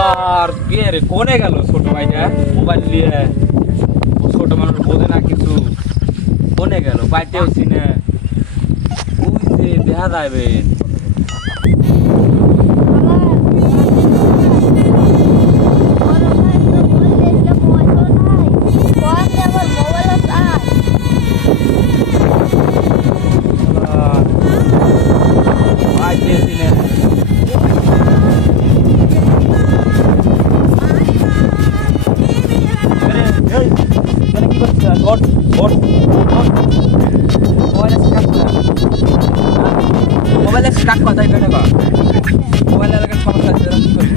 আর কে রে কোনে গেল ছোট ভাইটা মোবাইল নিয়ে? ও ছোট মানুষ বোঝে না কিছু, কোনে গেল বাইতেও চিনে। ওই যে দেখা যাবে বাইতে চিনে। কি করছিস? মোবাইলে স্টাক কথা এটা না, মোবাইলে লাগে সমস্যা আছে, কি করবি?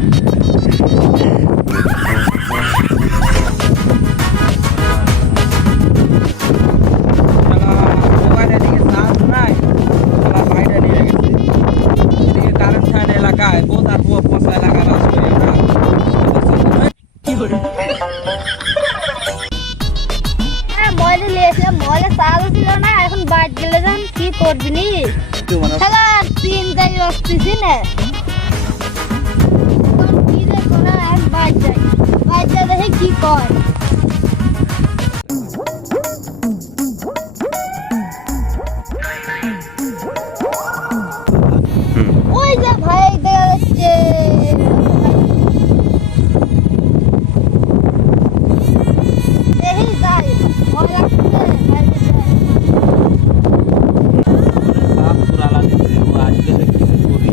মোবাইলে দিকে চার্জ নাই, বাইরে নিয়ে গেছে এদিকে কারেন্ট ছাড় এলাকায় বোধ আর পচা এলাকা রাস্তা কি করে মোবাইলে নিয়েছিলাম, মোবাইলে চার্জ ছিল না, এখন বাদ গেলে যান কি করবি নি? খেলা চিন্তাই আসতেছি না, কি যে করা এখন বাদ যাই দেখে কি কর। ওই যে ভাই দেখা যাচ্ছে দেখি যাই ভয় লাগছে বাড়িতে যাই। সাপ পুরালা দিতে ও আসলে দেখতে করি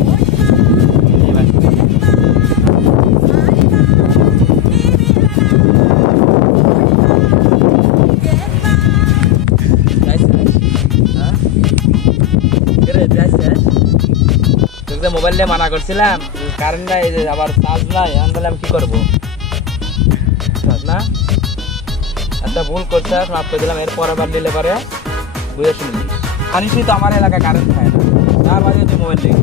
মোবাইল নিয়ে মানা করছিলাম, কারেন্ট নাই, আবার চার্জ নাই, এখন তাহলে আমি কি করবো না? একটা ভুল করছে, মাফ করে দিলাম, এরপর আবার নিলে পারে বুঝে শুনলি। আনিসই তো আমার এলাকায় কারেন্ট খায় না, তার বাদে তুই মোবাইল নিয়ে